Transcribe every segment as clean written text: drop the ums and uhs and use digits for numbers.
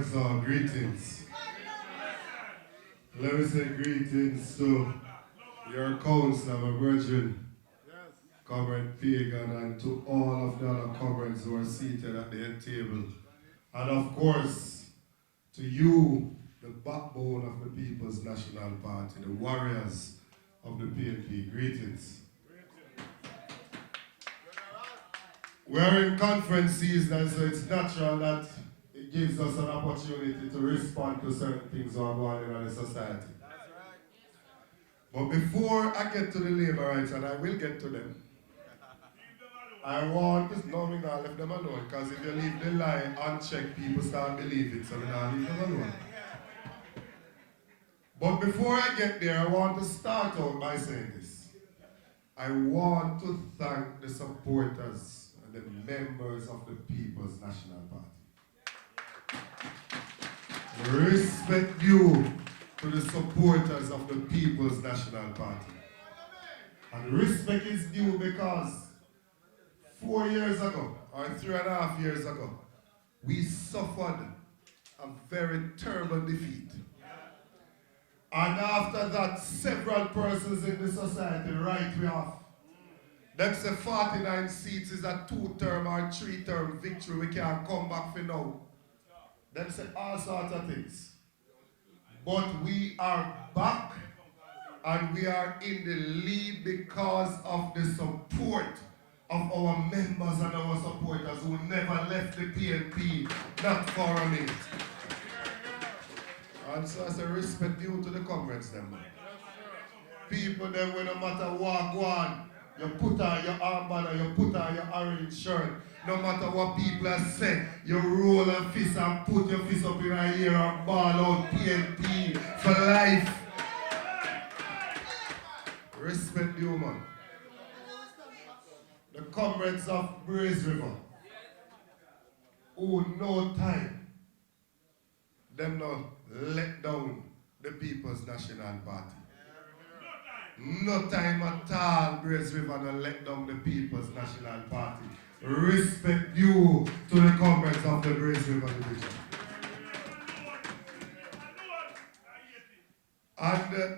Alright, so greetings. Let me say greetings to your council, my brethren, Comrade Pagan, and to all of the other comrades who are seated at the head table. And of course, to you, the backbone of the People's National Party, the warriors of the PNP. Greetings. We're in conference season, so it's natural that it gives us an opportunity to respond to certain things that are going on in the society. But before I get to the labor rights, and I will get to them, I want to know me not leave them alone, because if you leave the lie unchecked, people start believing, so we not leave them alone. But before I get there, I want to start out by saying this. I want to thank the supporters and the members of the People's National Party. Respect due to the supporters of the People's National Party. And respect is due because 4 years ago, or 3.5 years ago, we suffered a very terrible defeat. And after that, several persons in the society write me off. Them say 49 seats is a 2-term or 3-term victory. We can't come back for now. Them say all sorts of things. But we are back and we are in the lead because of the support of our members and our supporters who never left the PNP, not for a minute. And so I say respect due to the comrades them. People them when no matter what go on, you put on your armband, you put on your orange shirt. No matter what people are saying, you roll a fist and put your fist up in the air and ball out PNP for life. Respect the human. The comrades of Braze River, who no time, them not let down the People's National Party. No time at all, Braze River not let down the People's National Party. Respect due to the comrades of the Braze River Division. And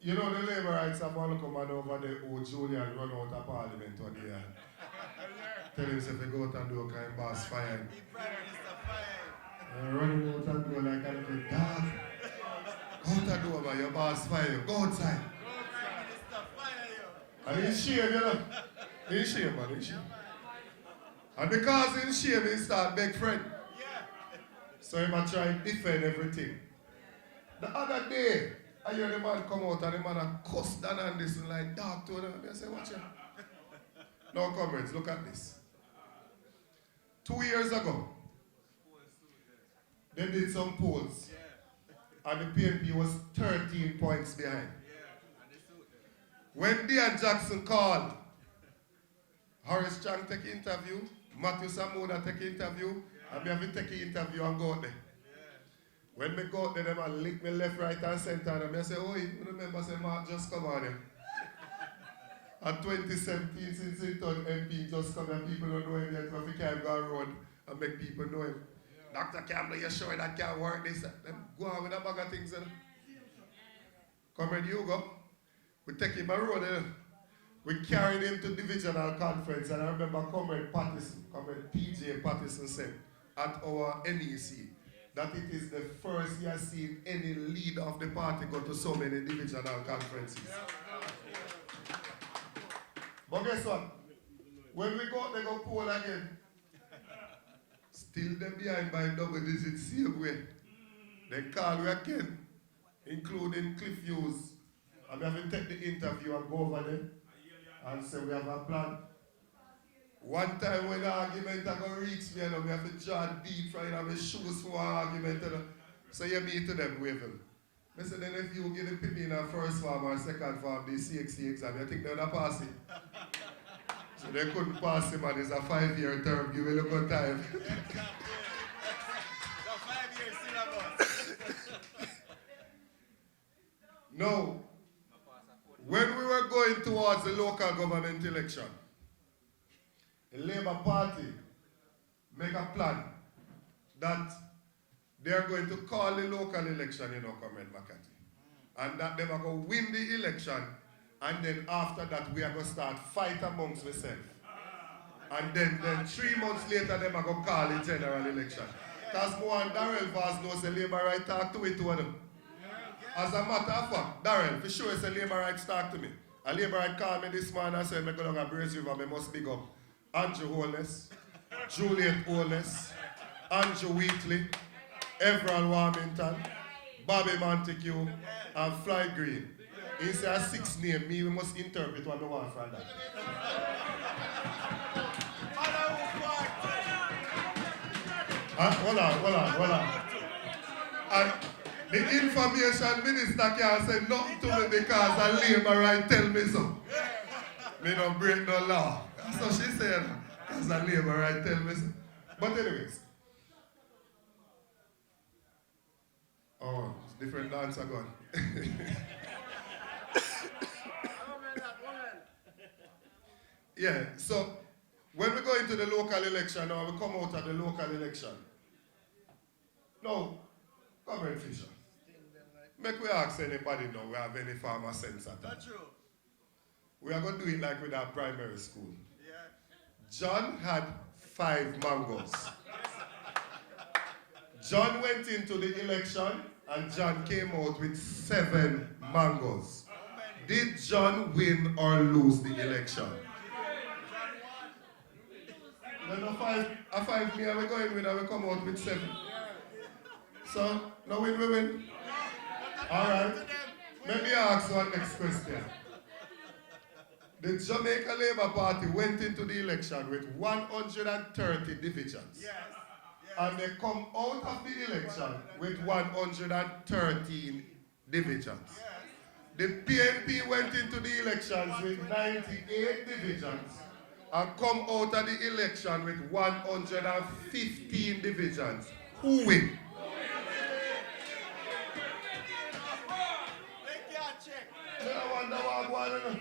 you know the labor rights have one come over there who Julian run out of parliament on the tell him if you go out and do a kind of boss fire. Running out and do like a little dog. Go out and do about your boss fire. Go outside. And he's shame, you know. He's shame, man. He's shame. And because he's shame, he start beg friend. So he might try to defend everything. The other day, I hear the man come out and the man cuss down on this and like dog to them. I say, watch it. Now comrades, look at this. 2 years ago, they did some polls. And the PNP was 13 points behind. When Dian Jackson called, Horace Chang take interview, Matthew Samuda take interview, and me have to take an interview and go out there. When me go out there, them and lick me left, right, and center, and I say, oh, you remember, say, Mark, just come on them. At 2017, since he turned MP, just come and people don't know him yet, but we can't go road and make people know him. Dr. Campbell, you're sure that can't work this? Then go on with a bag of things. Comrade Hugo, we take him a road. We carried him to Divisional conference, and I remember Comrade Patterson, Comrade PJ Patterson said at our NEC that it is the first he has seen any leader of the party go to so many Divisional conferences. But guess what? When we go, they go poll again. Still them behind by double digits same way. They call we again, including Cliff Hughes. And we have to take the interview and go over there and say we have a plan. One time when the argument are going to reach me, we have to draw deep right in my shoes for an argument. So you meet to them, Wavel. I said, then if you give the people in a first form or second form, the CXC exam, you think they're going to pass it? So they couldn't pass him, and it's a 5-year term. Give it a good time. No. When we were going towards the local government election, the Labour Party make a plan that they are going to call the local election, Comrade McCarthy. And that they are going to win the election, and then after that, we are going to start fight amongst ourselves. And then 3 months later, they are going to call the general election. Because more and Darrell Vaz knows the labor right talk to it to them. As a matter of fact, Darrell, for sure, it's a labor right talk to me. A labor right called me this morning and said, I'm going to Brace River, I must big up Andrew Holness, Juliet Holness, Andrew Wheatley, Everall Warmington, Bobby Montague, and Fly Green. He said a 6 name, we must interpret what I want from that. Hold on. And the information minister can't say nothing to me because a labor right tell me so. Me don't break no law. So she said, because a labor right tell me so. But anyways. Oh, it's different dance again. Yeah, so when we go into the local election, or we come out of the local election, no, Comrade Fisher, make we ask anybody now we have any farmer sense at all. That's true. We are going to do it like with our primary school. Yeah. John had 5 mangoes. John went into the election and John came out with 7 mangoes. Did John win or lose the election? Then a 5 me, we go in with and we come out with 7. So, no win, we win. Alright. Let me ask one next question. The Jamaica Labour Party went into the election with 130 divisions. Yes. And they come out of the election with 113 divisions. Yes. The PNP went into the elections with 98 divisions and come out of the election with 115 divisions. Who win? I wonder what I'm going to do.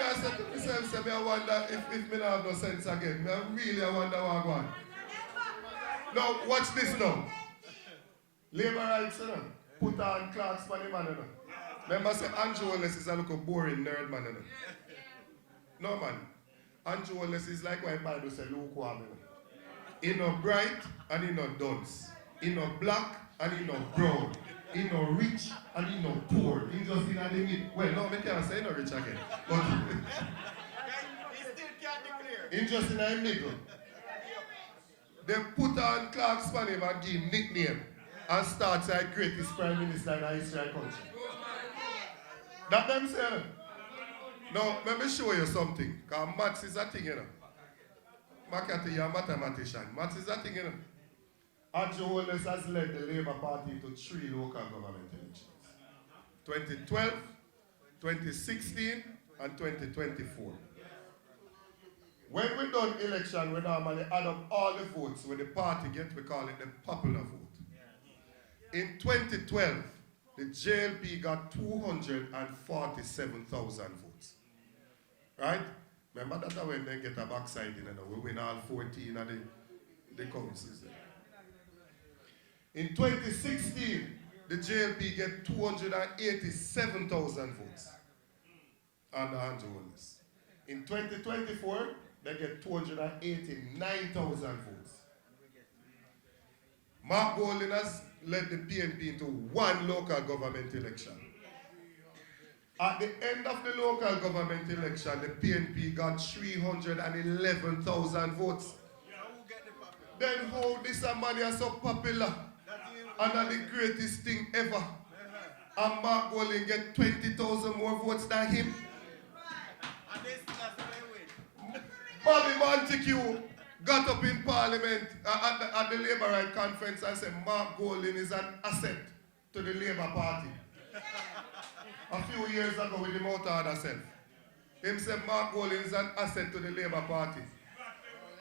I said to myself, I wonder if me don't have no sense again. I wonder what I'm going to do. Now, watch this now. Labor rights, put on Clark's for the man. Remember, say Andrew Wallace is a little boring nerd man. No, man. Andrew Wallace is like what Bible says, lukewarm. He not bright and he not dunce. He not black and he not brown. He not rich and he not poor. He just in the middle. Well, no, I can't say he not rich again. But he still can't declare. He just in the middle. They put on Clark's for him and give him nickname and start the greatest prime minister in the history of the country. That them say. Now, let me show you something. Because maths is a thing, McCarthy, you're a mathematician. Maths is a thing, Andrew Holness has led the Labour Party to 3 local government elections. 2012, 2016, and 2024. When we done election, we normally add up all the votes where the party gets, we call it the popular vote. In 2012, the JLP got 247,000 votes. Right? Remember that when they get a backside, we win all 14 of the councils. In 2016, the JLP get 287,000 votes under Andrew Holness. In 2024, they get 289,000 votes. Mark Golding has led the PNP into 1 local government election. At the end of the local government election, the PNP got 311,000 votes. Then how this man is so popular? And the greatest thing ever. And Mark Golding get 20,000 more votes than him. Bobby Montague got up in Parliament at the Labour Right Conference and said Mark Golding is an asset to the Labour Party. A few years ago with the mouth order self. Him said Mark Golding is an asset to the Labour Party.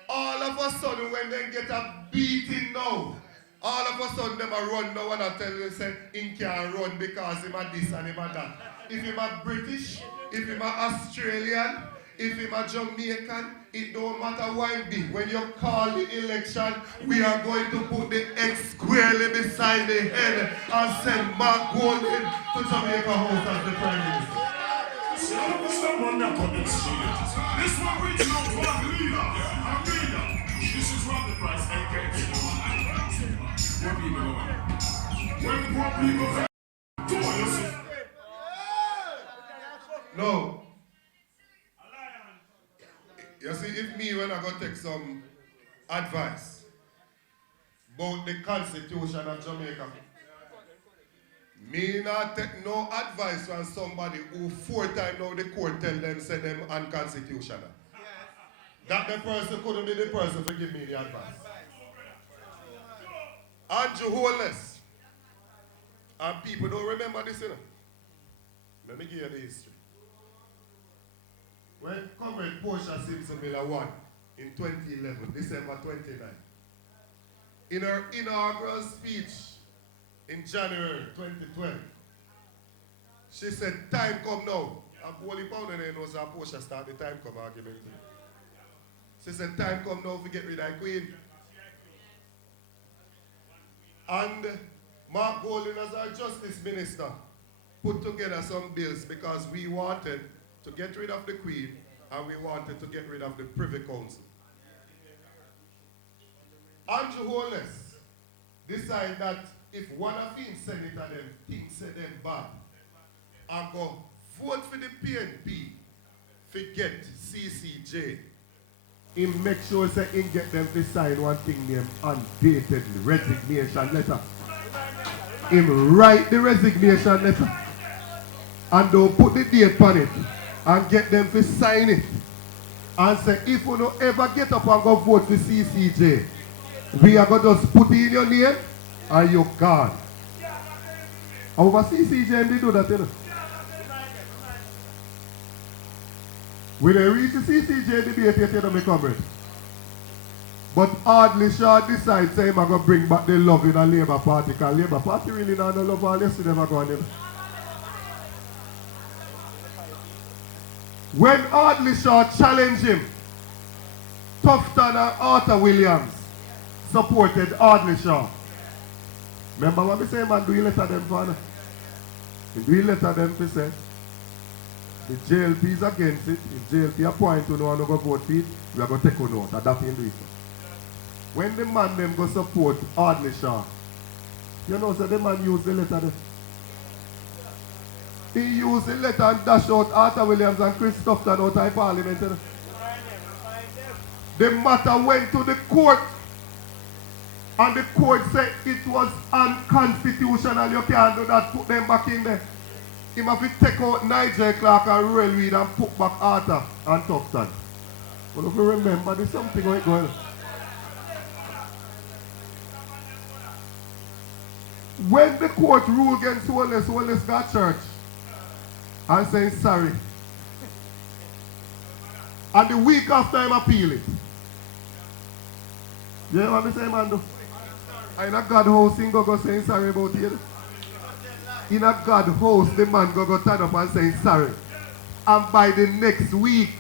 All of a sudden when they get a beating now, all of a sudden them a run now and I tell you say he can't run because him a this and him a that. If him a British, if him a Australian, if him a Jamaican, it don't matter why be. When you call the election, we are going to put the exquisite lay beside the head and send Mark Golding to Jamaica House as the Prime Minister. See, I don't someone that got this shit. This one reaching out to our leader. Our leader. This is Robert Price, aka Where people going? When poor people do it, no. You see, if me when I go take some advice about the Constitution of Jamaica, me not take no advice from somebody who 4 times now the court tell them say them unconstitutional. That the person couldn't be the person to give me the advice. Andrew Holness. And people don't remember this, you know. Let me give you the history. When Comrade Portia Simpson Miller won in 2011, December 29, in her inaugural speech in January 2012, she said, time come now. And Holy Pound and knows how Portia start the time come argument. She said, time come now to get rid of the Queen. And Mark Golding as our Justice Minister put together some bills because we wanted to get rid of the Queen and we wanted to get rid of the Privy Council. Andrew Holness decided that if one of him senator them things said them bad, and go vote for the PNP, forget CCJ. He make sure that he get them to sign one thing named undated resignation letter. Him write the resignation letter and don't put the date on it and get them to sign it and say if you don't ever get up and go vote for CCJ, we are going to just put it in your name and you're gone. Over CCJ they do that, you know. When they reach the CCJ debate, you know, my comrade. But hardly Shaw decides say I'm going to bring back the love in the Labour Party, because Labour Party really not no love all yesterday never go on them. When Hardly Shaw challenged him, Tufton and Arthur Williams supported Hardly Shaw. Remember what we say, man, do you letter them for? Do you letter them to say? The JLP is against it. If JLP appoint to no one go vote for it, we are going to take on note. That's in the when the man them go support Hardly Shaw, you know, so the man use the letter there. He used the letter and dash out Arthur Williams and Chris Tufton out of Parliament. You know. The matter went to the court. And the court said it was unconstitutional. You can't do that. Put them back in there. He have to take out Nigel Clark and Royal Reid and put back Arthur and Tufton. But if you remember, there's something going on. When the court ruled against Wallace got church and saying sorry. And the week after him appeal it. You know what I'm saying, man? In a God house, he go saying sorry about it. In a God house, the man go turn up and say sorry. And by the next week,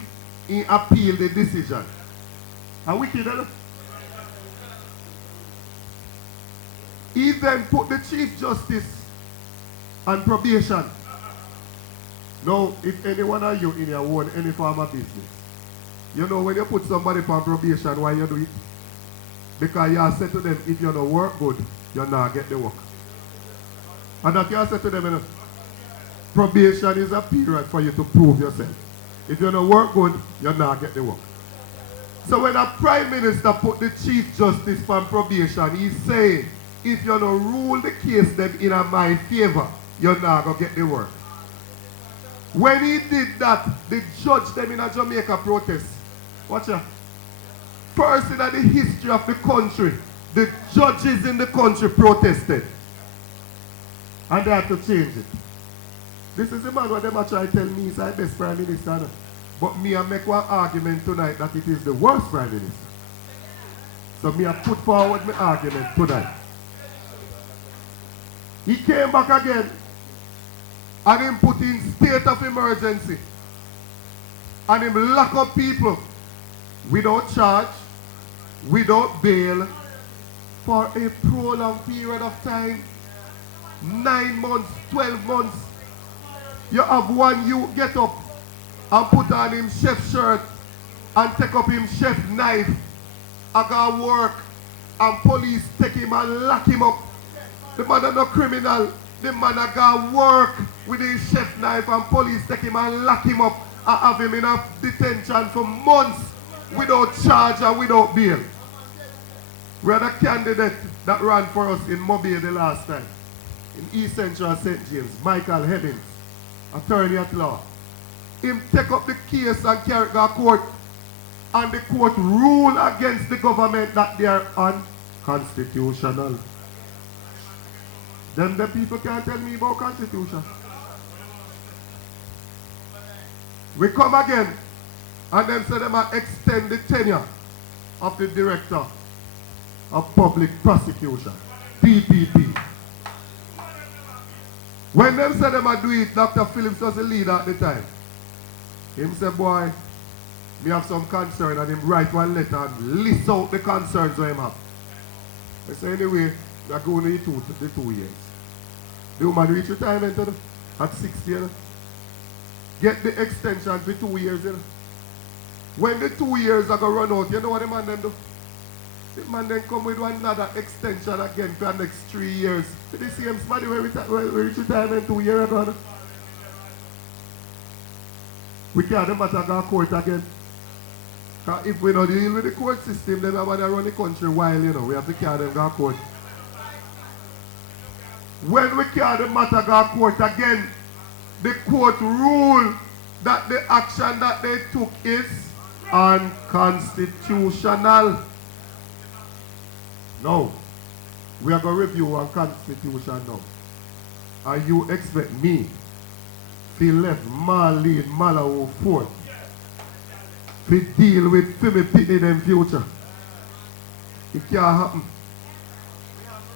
he appealed the decision. And wicked, you know? He then put the Chief Justice on probation. Now, if any one of you in your own any form of business, you know when you put somebody on probation, why you do it? Because you have said to them, if you don't work good, you'll not get the work. And that you have said to them, you know, probation is a period for you to prove yourself. If you don't work good, you'll not get the work. So when a Prime Minister put the Chief Justice on probation, he's saying, if you don't rule the case them in my favor, you're not going to get the work. When he did that, the judge them in a Jamaica protest. Watch out. First in the history of the country, the judges in the country protested. And they had to change it. This is the man what they try to tell me is the best Prime Minister. But me I make one argument tonight that it is the worst Prime Minister. So me I put forward my argument tonight. He came back again and him put in state of emergency. And him lock up people without charge, without bail, for a prolonged period of time. 9 months, 12 months. You have one youth get up and put on him chef shirt and take up him chef knife and go work and police take him and lock him up. The man is no criminal. The man a go work with his chef knife and police take him and lock him up and have him in a detention for months without charge and without bail. We had a candidate that ran for us in Mobile the last time. In East Central St. James, Michael Hemmings, attorney at law. Him take up the case and carry it to court, and the court rule against the government that they are unconstitutional. Then the people can't tell me about constitution. We come again, and then say them extend the tenure of the director of public prosecution, PPP. When them say them do it, Dr. Phillips was the leader at the time. Him say, boy, me have some concern, and him write one letter and list out the concerns that him have. I say, anyway, we are going to the 2 years. The woman reach retirement at 60 years. Get the extension for 2 years. When the 2 years are going to run out, you know what the man then do? The man then come with another extension again for the next 3 years. For the same somebody we reach retirement 2 years ago. We can't matter go to court again. Because if we don't deal with the court system, then nobody run the country while, you know, we have to carry them go to court. When we carry the matter go to court again, the court rule that the action that they took is unconstitutional. Now, we are going to review our constitution now. And you expect me to left Marlene Malawo Fort to deal with Fimi Pitney in future? It can't happen.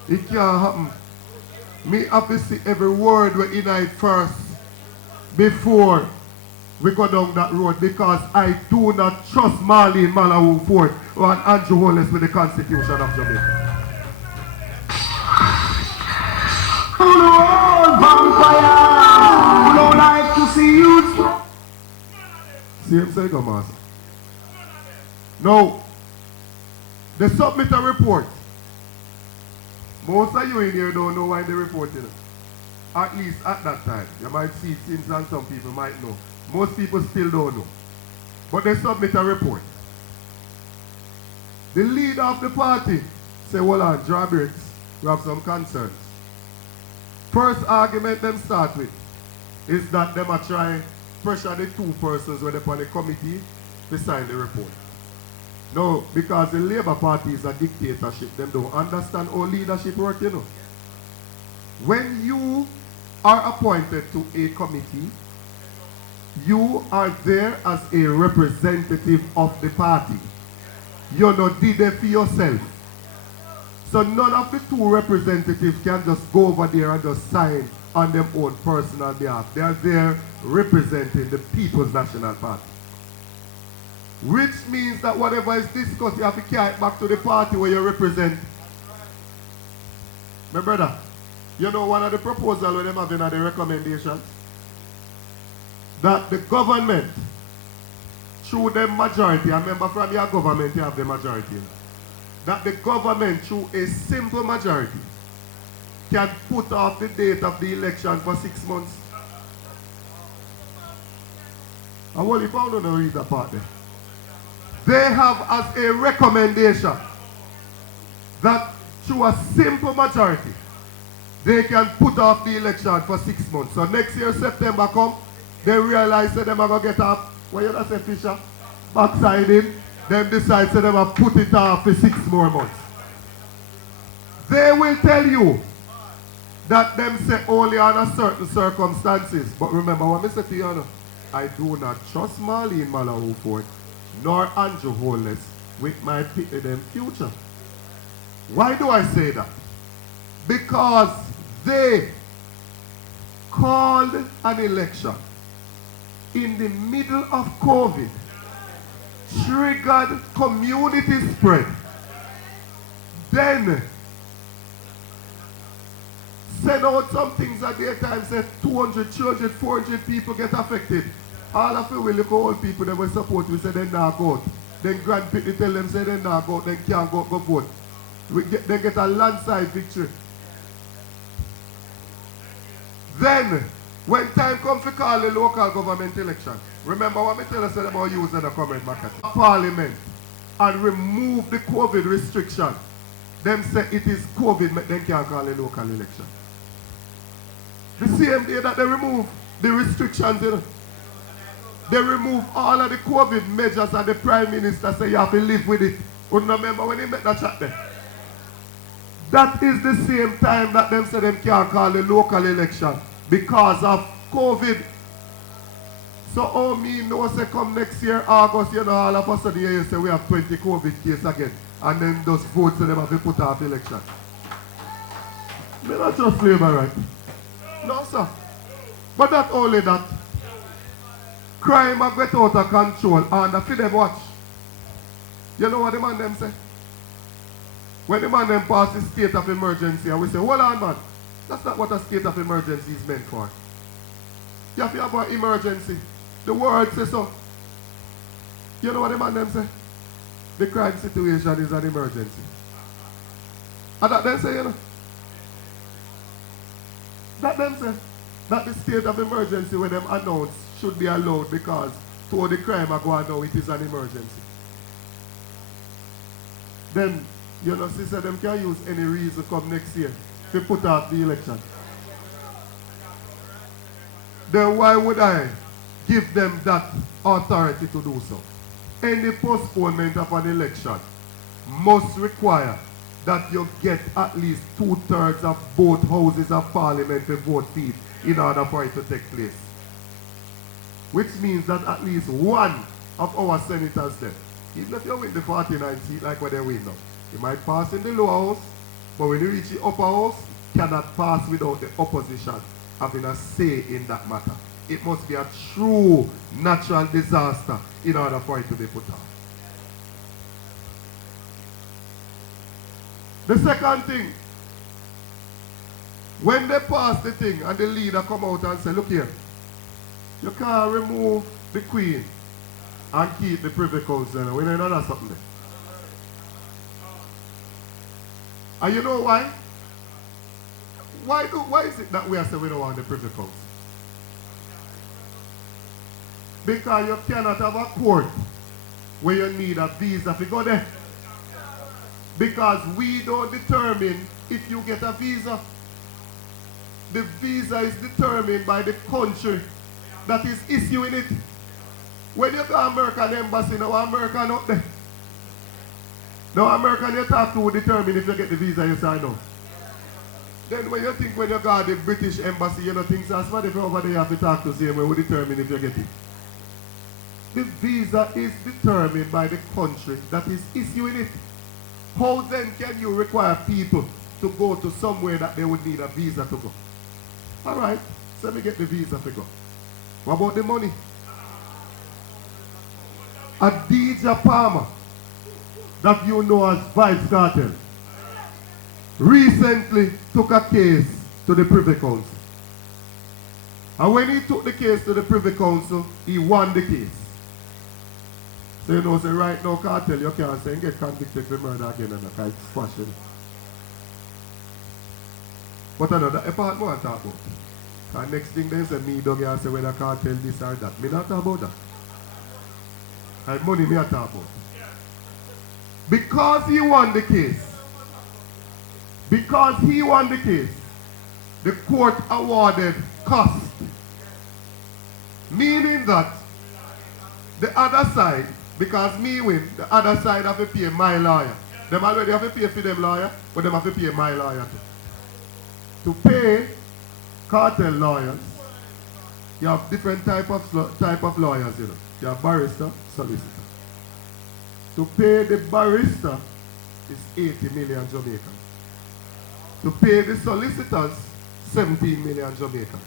It can't happen. Me have to see every word we unite first before we go down that road, because I do not trust Marlene Malawo Fort or Andrew Holness with the Constitution of Jamaica. Vampire! We don't like to see you. See him say, go, Master. Now, they submit a report. Most of you in here don't know why they report it. At least at that time. You might see it since, and some people might know. Most people still don't know. But they submit a report. The leader of the party say, hold on, draw breaks. We have some concerns. First argument them start with is that them are trying to pressure the two persons when they're on the committee to sign the report. No, because the Labour Party is a dictatorship. Them don't understand how leadership works, you know. When you are appointed to a committee, you are there as a representative of the party. You're not there for yourself. So none of the two representatives can just go over there and just sign on their own personal behalf. They are there representing the People's National Party. Which means that whatever is discussed, you have to carry it back to the party where you represent. My brother, you know one of the proposals we them having are the recommendations? That the government, through the majority, I remember from your government you have the majority, that the government, through a simple majority, can put off the date of the election for 6 months. And what if I don't read that part there? They have as a recommendation that through a simple majority, they can put off the election for 6 months. So next year, September come, they realize that they are going to get up, what you say, Fisher? Backsiding. Then decide that they will put it off for 6 more months. They will tell you that them say only under certain circumstances. But remember what I said to you, I do not trust Marlene Malawo Fort nor Andrew Holness with my them future. Why do I say that? Because they called an election in the middle of COVID, triggered community spread. Then send out some things at daytime, say 200, 300, 400 people get affected. All of you will look old people that will support, we say they not go out. Then Grand Pitney tell them say they not go out, then can't go vote. They get a landslide victory. Then, when time comes to call the local government election, remember what I tell us about using the comment market. Parliament and remove the COVID restriction. Them say it is COVID, but then can't call a local election. The same day that they remove the restrictions, you know, they remove all of the COVID measures and the Prime Minister say you have to live with it. You remember when he met that chat there? That is the same time that them say them can't call a local election because of COVID. So all me know say come next year, August, you know, all of a sudden you say we have 20 COVID cases again. And then those votes so them have to put off election. Me not just labor right. No sir. But not only that, crime have get out of control and the them watch. You know what the man them say? When the man them pass the state of emergency and we say, hold on man, that's not what a state of emergency is meant for. You have to have an emergency. The world says so. You know what the man them say? The crime situation is an emergency. And that them say, you know? That them say, that the state of emergency when them announce should be allowed because to the crime are going now, it is an emergency. Then, you know, sister, them can use any reason come next year to put out the election. Then why would I give them that authority to do so? Any postponement of an election must require that you get at least 2/3 of both houses of parliament to vote for it in order for it to take place. Which means that at least one of our senators then, even if you win the 49 seat like what they win now, you might pass in the lower house, but when you reach the upper house, cannot pass without the opposition having a say in that matter. It must be a true natural disaster in order for it to be put on. The second thing, when they pass the thing and the leader come out and say, look here, you can't remove the queen and keep the privy council. We don't know that's something there. And you know why? Why is it that we are saying we don't want the privy council? Because you cannot have a court where you need a visa to go there. Because we don't determine if you get a visa. The visa is determined by the country that is issuing it. When you go to American embassy, no American up there. No American you talk to will determine if you get the visa you sign up. Then when you think when you go to the British embassy, you know things as well, if you over there you have to talk to them, we will determine if you get it. The visa is determined by the country that is issuing it. How then can you require people to go to somewhere that they would need a visa to go? Alright, so let me get the visa to go. What about the money? Adidja Palmer, that you know as Vice Cartel, recently took a case to the Privy Council. And when he took the case to the Privy Council, he won the case. So you know, say right now, cartel, you can't say get convicted for murder again and that it's fashion. But another part more I talk about. And next thing they say, me don't say whether cartel this or that. Me not talk about that. And money me I talk about. Because he won the case, the court awarded cost. Meaning that the other side, because me win, the other side have to pay my lawyer. Them already have to pay for them lawyer, but them have to pay my lawyer too. To pay cartel lawyers, you have different type of lawyers, you know. You have barrister, solicitor. To pay the barrister is 80 million Jamaican. To pay the solicitors, 17 million Jamaican.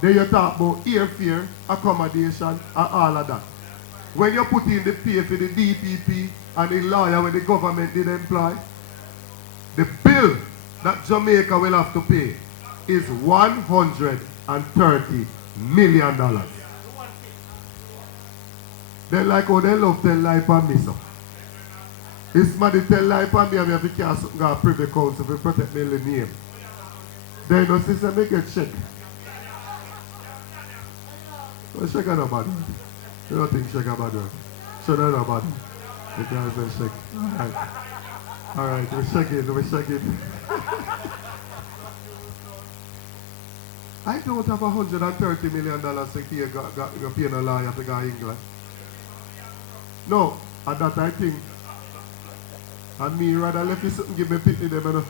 Then you talk about airfare, accommodation, and all of that. When you put in the pay for the DPP and the lawyer when the government did employ, the bill that Jamaica will have to pay is $130 million. They like how they love tell lie for me, so. If somebody tell lie for me, I have to carry something to privy council to protect my name. Then no sister make a check. Don't check on nobody. You don't think check about that. Show them about it. Because they check. Alright, we check it. I don't have $130 million to pay a lawyer to go to England. No, and that I think. And me rather let me something give me pity them, you know.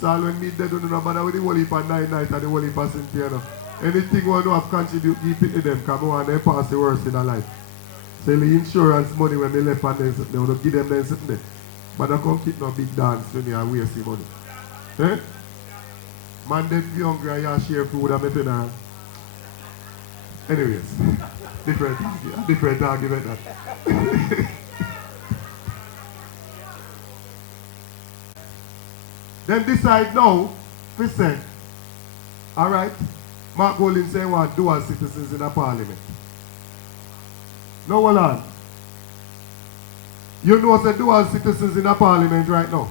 So when me dead, don't know bother with the whole heap of 9 nights and the whole heap of Cynthia, you know. Anything we do have contribute, give pity them, because I want them pass the worst in their life. So the insurance money when they left and them something, they want to give them them something. But I can't keep no big dance to me and waste the money. Eh? Man, they be hungry and you share food and everything. Anyways, different argument that. Then decide now, listen. Alright? Mark Golding say want dual citizens in the parliament. No, hold on. You know the dual citizens in the parliament right now?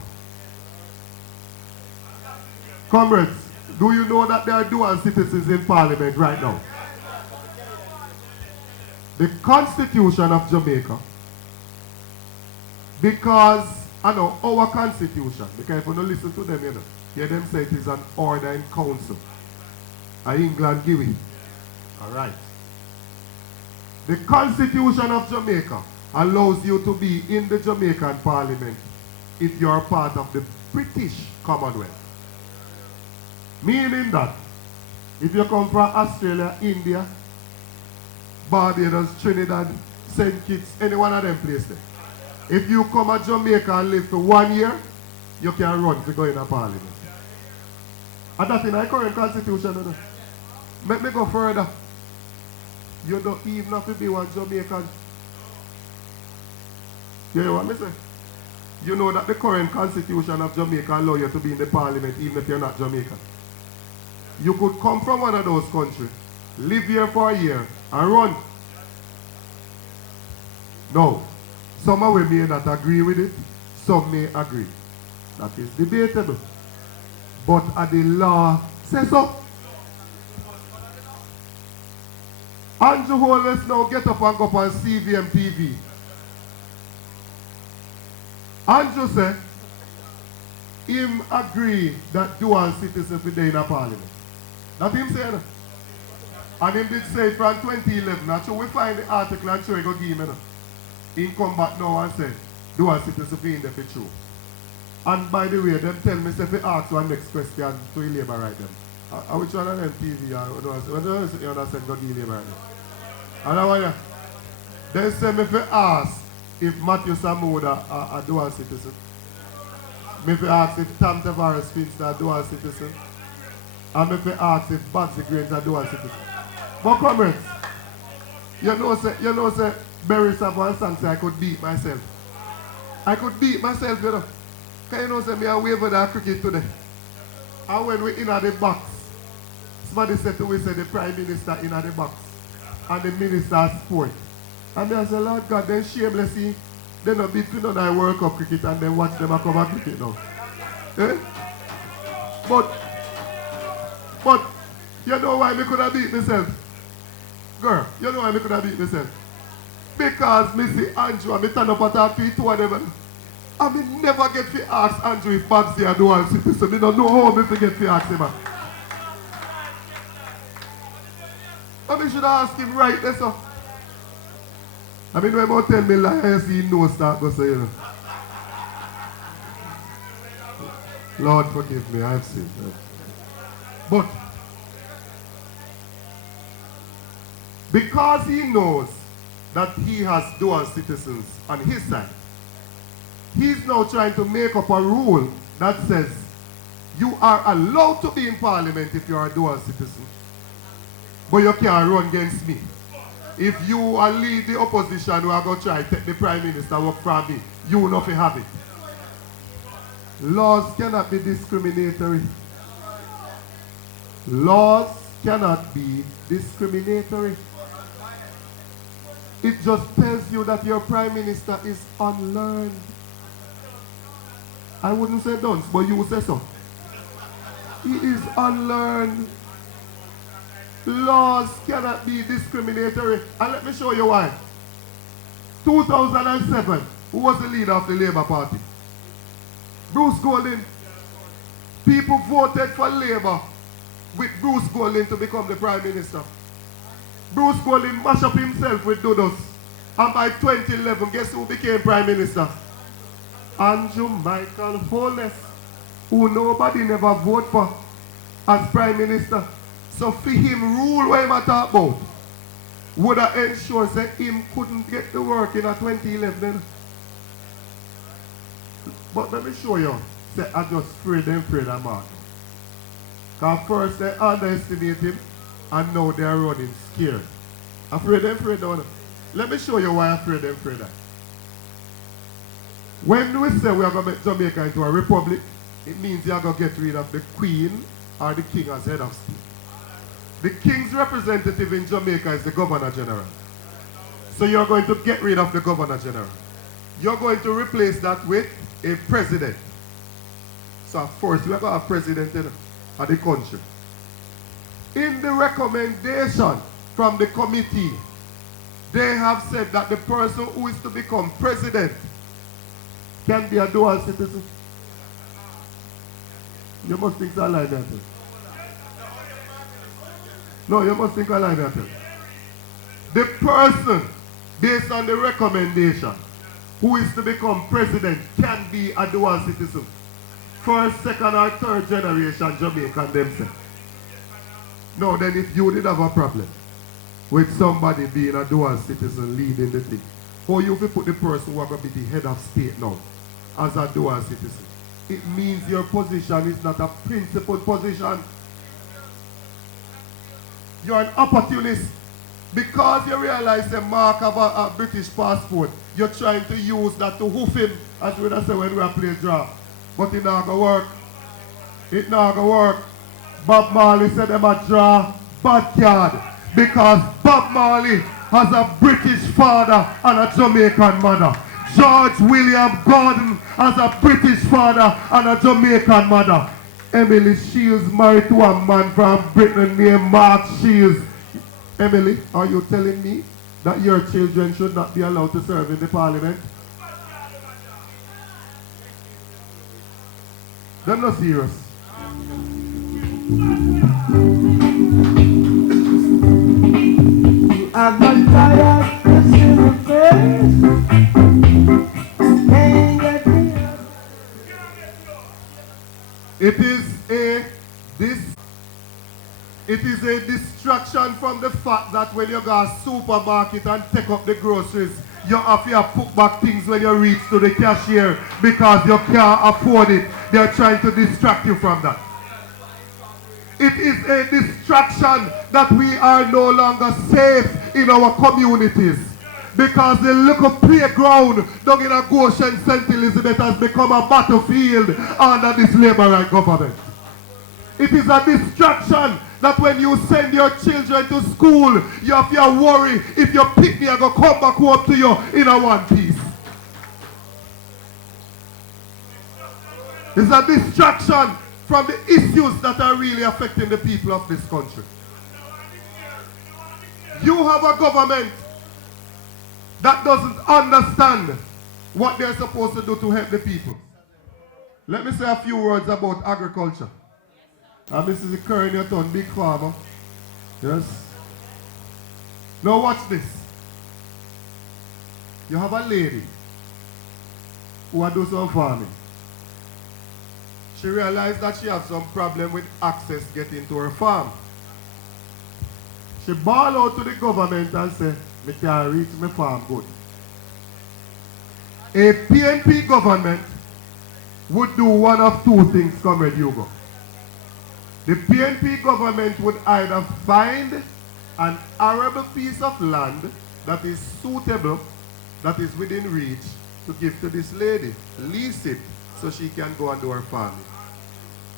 Comrades, do you know that there are dual citizens in parliament right now? The Constitution of Jamaica, because I know our Constitution, because if you don't listen to them, you know, hear them say it is an order in council. England give it. Alright. The Constitution of Jamaica allows you to be in the Jamaican Parliament if you are part of the British Commonwealth. Meaning that if you come from Australia, India, Barbados, Trinidad, St. Kitts, any one of them places, if you come to Jamaica and live for 1 year, you can run to go in a parliament. And that's in our current constitution. You know? Let me go further. You don't even have to be one Jamaican. You hear what I say? You know that the current constitution of Jamaica allows you to be in the parliament even if you're not Jamaican. You could come from one of those countries, live here for a year, and run. No. Some may not agree with it, some may agree. That is debatable. But the law says so. Andrew Holmes now get up and go up on CVM TV. Andrew said, him agree that dual citizens will be in a parliament. That him saying. And him did say from 2011, actually we find the article and show he go give him. He come back now and say, dual citizens be in the true. And by the way, them tell me, if they ask one next question to Labour right them. I will try on them TV, I don't understand, go give Labour right them. And I want you, they say me if they ask if Matthew Samuda are a dual citizen. Me if they ask if Tom Tavares Finch are a dual citizen. And me if they ask if Bagsy Grains are a dual citizen. But comrades, you know say, Barry Savon sang say I could beat myself. I could beat myself, you know. Can you know say me a wave that cricket today? And when we in at the box, somebody said to me, say the Prime Minister in at the box. And the Minister of Sport. And I said, Lord God, then shamelessly, they not beat me on I World Cup cricket and then watch them come at cricket now. Eh? But, you know why me could have beat myself? Girl, you know why me could have beat myself? Because me see Andrew and me turn up and talk to each one of them. And me never get to ask Andrew if Bagsy are dual citizen. Me don't know how me get to ask him. And me should ask him right there, so. I mean, when he tell me lie, I see he knows that, go say, you know. Lord forgive me, I've sinned. But, because he knows that he has dual citizens on his side, he's now trying to make up a rule that says you are allowed to be in parliament if you are a dual citizen, but you can't run against me. If you are lead the opposition who are going to try to take the Prime Minister work from me, you will not have it. Laws cannot be discriminatory. Laws cannot be discriminatory. It just tells you that your prime minister is unlearned. I wouldn't say dunce, but you would say so. He is unlearned. Laws cannot be discriminatory. And let me show you why. 2007, who was the leader of the Labour Party? Bruce Golding. People voted for Labour with Bruce Golding to become the Prime Minister. Bruce Golding mashed up himself with Dodos. And by 2011, guess who became Prime Minister? Andrew Michael Holness, who nobody never voted for as Prime Minister. So for him rule what him talk about would have ensured that him couldn't get to work in a 2011. But let me show you, say I just afraid of Mark. Because first they underestimate him and now they are running scared. Afraid of. Let me show you why afraid of. When we say we are going to make Jamaica into a republic, it means you are going to get rid of the Queen or the King as head of state. The King's representative in Jamaica is the Governor General. So you're going to get rid of the Governor General. You're going to replace that with a president. So first we are going to have president of the country. In the recommendation from the committee, they have said that the person who is to become president can be a dual citizen. You must think I like that. No, you must think I like that. The person, based on the recommendation, who is to become president can be a dual citizen. First, second, or third generation Jamaican themselves. No, then if you did have a problem with somebody being a dual citizen leading the thing, how you will put the person who are going to be the head of state now as a dual citizen? It means your position is not a principled position. You're an opportunist. Because you realize the mark of a British passport, you're trying to use that to hoof him, as we say when we are playing draft. But it not gonna work. It not gonna work. Bob Marley said them a draw backyard because Bob Marley has a British father and a Jamaican mother. George William Gordon has a British father and a Jamaican mother. Emily Shields married to a man from Britain named Mark Shields. Emily, are you telling me that your children should not be allowed to serve in the parliament? They're not serious. I'm not tired to see the face. Can't get me up. It is a distraction from the fact that when you go to a supermarket and take up the groceries, you have to put back things when you reach to the cashier because you can't afford it. They're trying to distract you from that. It is a distraction that we are no longer safe in our communities because the little playground down in a Goshen St. Elizabeth has become a battlefield under this Labour government. It is a distraction that when you send your children to school, you have to worry if your picnic are going to come back home to you in a one piece. It's a distraction from the issues that are really affecting the people of this country. You have a government that doesn't understand what they're supposed to do to help the people. Let me say a few words about agriculture. And Mrs. Curran, you're a big farmer. Yes. Now watch this. You have a lady who does some farming. She realized that she has some problem with access getting to her farm. She bawled out to the government and said, "I can't reach my farm good." A PNP government would do one of two things, Comrade Hugo. The PNP government would either find an arable piece of land that is suitable, that is within reach, to give to this lady, lease it so she can go and do her farming.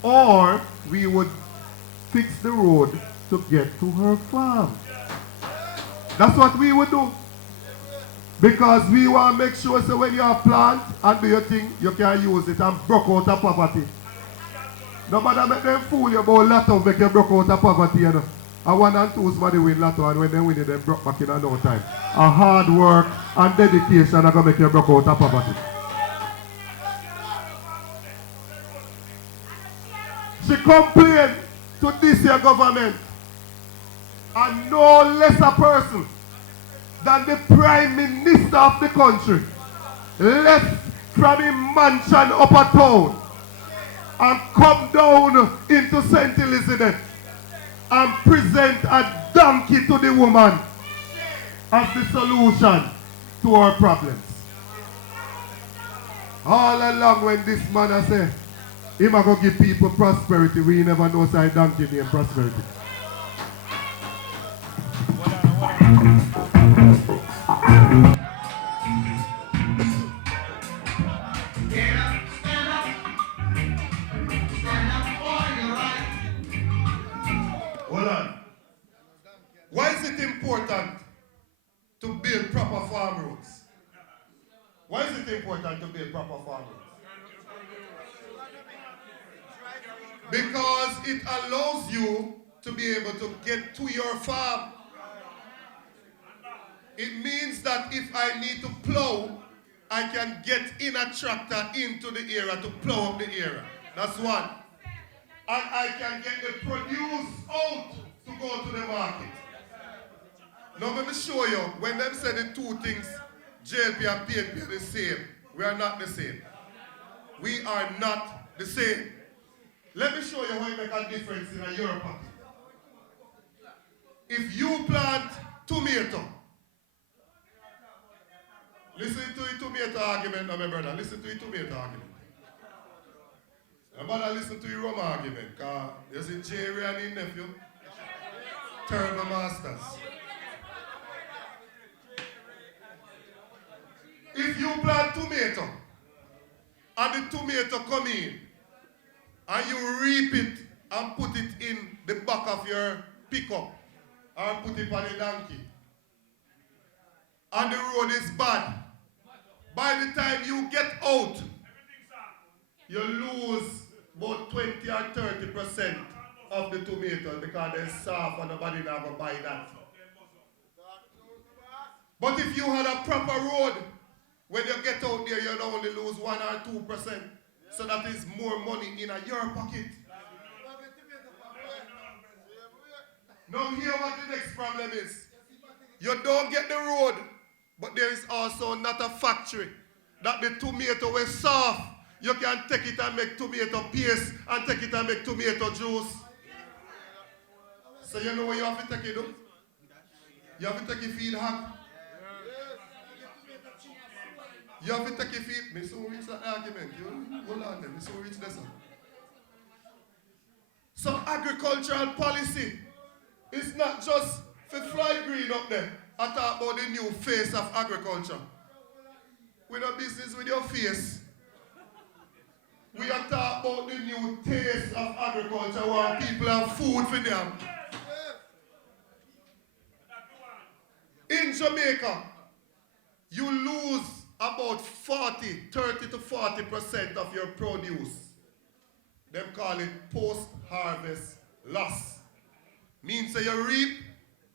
Or we would fix the road to get to her farm. That's what we would do. Because we want to make sure so when you have plant and do your thing, you can use it and broke out of poverty. No matter make them fool you about lotto, make you broke out of poverty. You know. And 1 and 2 somebody win lotto, and when they win it, they broke back in no time. A hard work and dedication are going to make you broke out of poverty. She complained to this year government, and no lesser person than the Prime Minister of the country left from his mansion upper town and come down into St. Elizabeth and present a donkey to the woman as the solution to our problems. All along when this man has said, he might go give people prosperity, we never know side donkey named prosperity. Hold on. Why is it important to build proper farm roads? Why is it important to build proper farm roads? Because it allows you to be able to get to your farm. It means that if I need to plow, I can get in a tractor into the area to plow up the area. That's one. And I can get the produce out to go to the market. Now let me show you, when them say the two things, JLP and PNP are the same, we are not the same. We are not the same. Let me show you how you make a difference in a Europe. If you plant tomato, listen to the tomato argument now, my brother. Listen to the tomato argument. My brother, listen to the rum argument, because you see Jerry and his nephew, terrible masters. If you plant tomato, and the tomato come in, and you reap it and put it in the back of your pickup, or put it on a donkey, and the road is bad, by the time you get out, you lose about 20 or 30% of the tomato because they're soft and nobody now going to buy that. But if you had a proper road, when you get out there, you only lose 1 or 2%. So that is more money in your pocket. Now here what the next problem is. You don't get the road, but there is also not a factory that the tomato is soft. You can take it and make tomato paste and take it and make tomato juice. So you know what you have to take it do? You have to take it feed hot. You have to take it feed. Me so reach that argument. You hold on them. Me so reach this one. So agricultural policy is not just for fly green up there. I talk about the new face of agriculture. We no business with your face. We are talking about the new taste of agriculture where people have food for them. In Jamaica, you lose about 30 to 40% of your produce. Them call it post-harvest loss. Means that you reap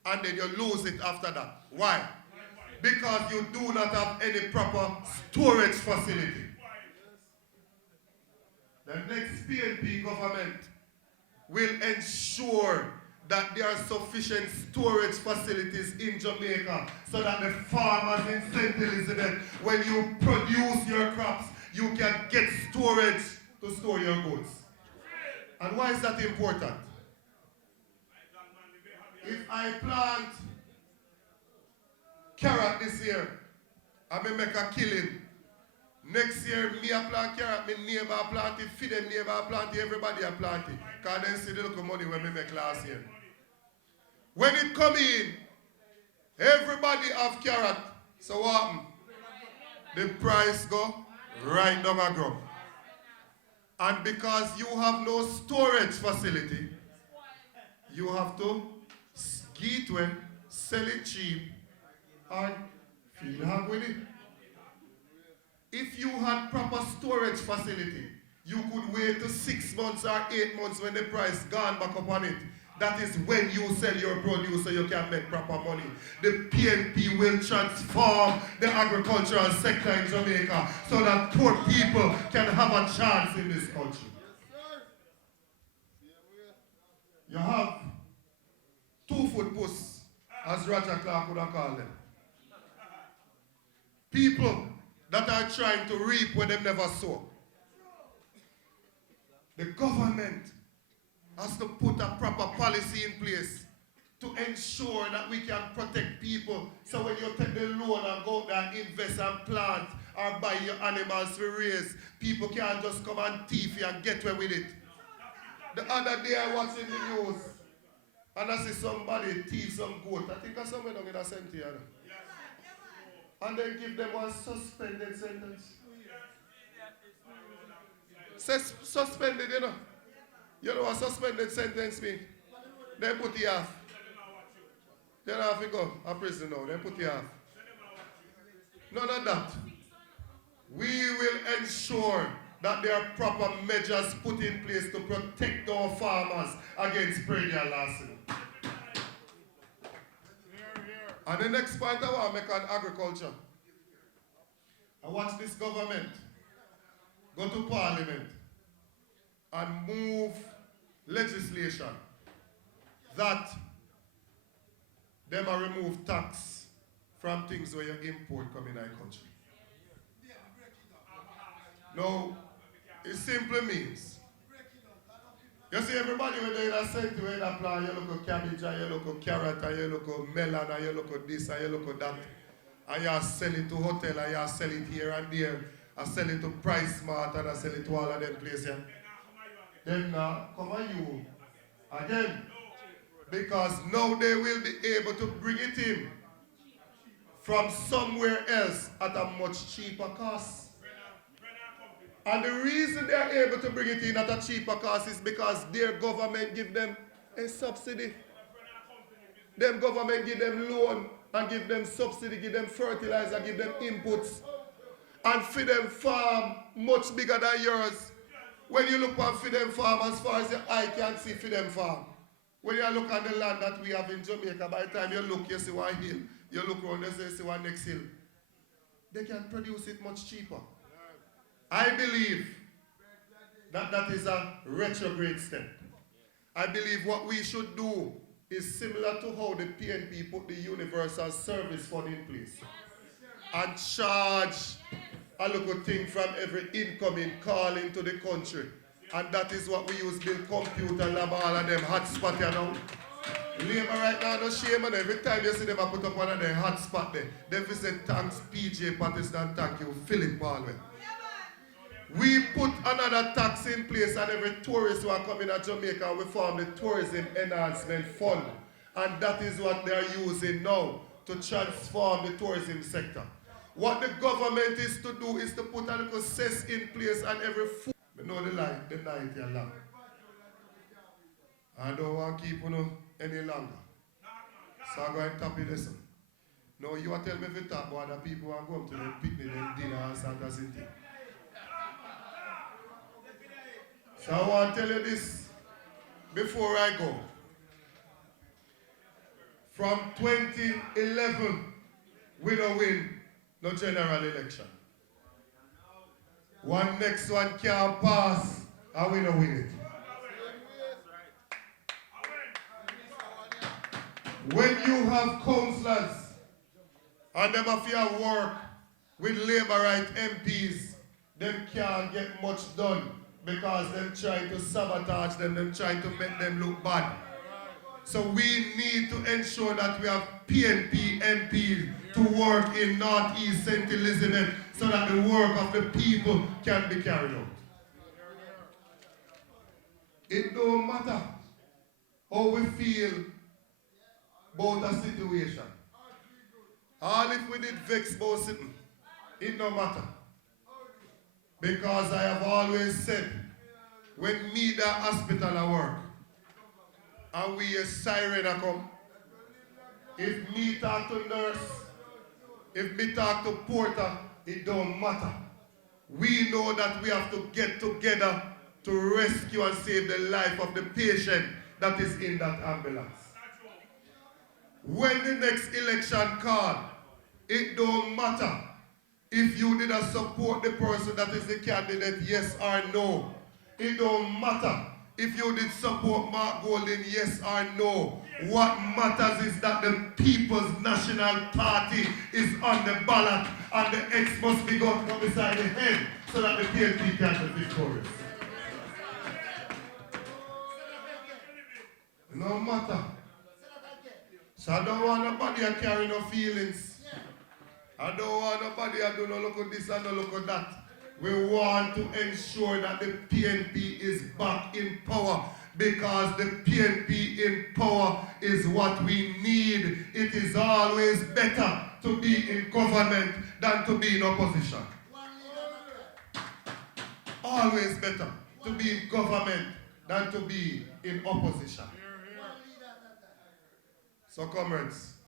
and then you lose it after that. Why? Because you do not have any proper storage facility. The next PNP government will ensure that there are sufficient storage facilities in Jamaica so that the farmers in St. Elizabeth, when you produce your crops, you can get storage to store your goods. And why is that important? If I plant carrot this year, I may make a killing. Next year, me a plant carrot, my neighbor a plant it, feed them neighbor a plant it, everybody a plant it. Because then see the little money when we make last year. When it come in, everybody have carrot. So what happen? The price go right down a ground. And because you have no storage facility, you have to get well, sell it cheap, and feel happy with it. If you had proper storage facility, you could wait to 6 months or 8 months when the price gone back up on it. That is when you sell your produce so you can make proper money. The PNP will transform the agricultural sector in Jamaica so that poor people can have a chance in this country. You have 2-foot puss, as Roger Clark would have called them. People that are trying to reap where they never sow. The government has to put a proper policy in place to ensure that we can protect people. So when you take the loan and go there and invest and plant or buy your animals to raise, people can't just come and thief you and get away with it. The other day I was in the news and I see somebody thief some goat. I think that's somewhere down in the center here. And then give them one suspended sentence. Says suspended, you know. You know what suspended sentence means? They put you off. They don't have to go to prison now. They put you off. None of that. We will ensure that there are proper measures put in place to protect our farmers against perennial lawsuit. And the next point I want to make on agriculture. I watch this government go to parliament and move legislation that them are remove tax from things where you import come in our country. Now, it simply means, you see everybody when they're in a center, where they plant, you look at cabbage, and you look at carrot, and you look at melon, and you look at this, and you look at that, and you sell it to hotel, and you sell it here and there, and sell it to Price Mart, and I sell it to all of them places. Then come on you again, because now they will be able to bring it in from somewhere else at a much cheaper cost. And the reason they are able to bring it in at a cheaper cost is because their government give them a subsidy. Them government give them loan and give them subsidy, give them fertilizer, give them inputs. And feed them farm much bigger than yours. When you look at feed them farm, as far as your eye can see feed them farm. When you look at the land that we have in Jamaica, by the time you look, you see one hill. You look around, you see one next hill. They can produce it much cheaper. I believe that that is a retrograde step. I believe what we should do is similar to how the PNP put the Universal Service Fund in place and charge a little thing from every incoming call into the country. And that is what we use build computer lab, all of them hotspot you know. Labor right now, no shame, and every time you see them I put up one of their hotspot there, they visit thanks PJ Patterson, thank you, Philip Palmer. We put another tax in place and every tourist who are coming to Jamaica, we form the Tourism Enhancement Fund. And that is what they are using now to transform the tourism sector. What the government is to do is to put a little cess in place and every food. I know the night is long. I don't want to keep you any longer. So I'm going to tap you this. No, you want to tell me if you talk about the people who are going to the picnic and dinner and Santa City. So I want to tell you this before I go. From 2011, we don't win no general election. One next one can't pass, and we don't win it. When you have councillors and them have to work with Labour right MPs, them can't get much done because them trying to sabotage them trying to make them look bad. So we need to ensure that we have PNP MPs to work in Northeast St. Elizabeth so that the work of the people can be carried out. It don't matter how we feel about a situation. All if we did vex about something, it don't matter. Because I have always said, when me the hospital I work, and and we a siren a come. If me talk to nurse, if me talk to porter, it don't matter. We know that we have to get together to rescue and save the life of the patient that is in that ambulance. When the next election call, it don't matter if you did not support the person that is the candidate, yes or no. It don't matter if you did support Mark Golding, yes or no. What matters is that the People's National Party is on the ballot and the X must be got from beside the head so that the PNP can be victorious. No matter. So I don't want nobody to carry no feelings. I don't want nobody to do no look at this and no look at that. We want to ensure that the PNP is back in power because the PNP in power is what we need. It is always better to be in government than to be in opposition. Always better to be in government than to be in opposition. So comrades,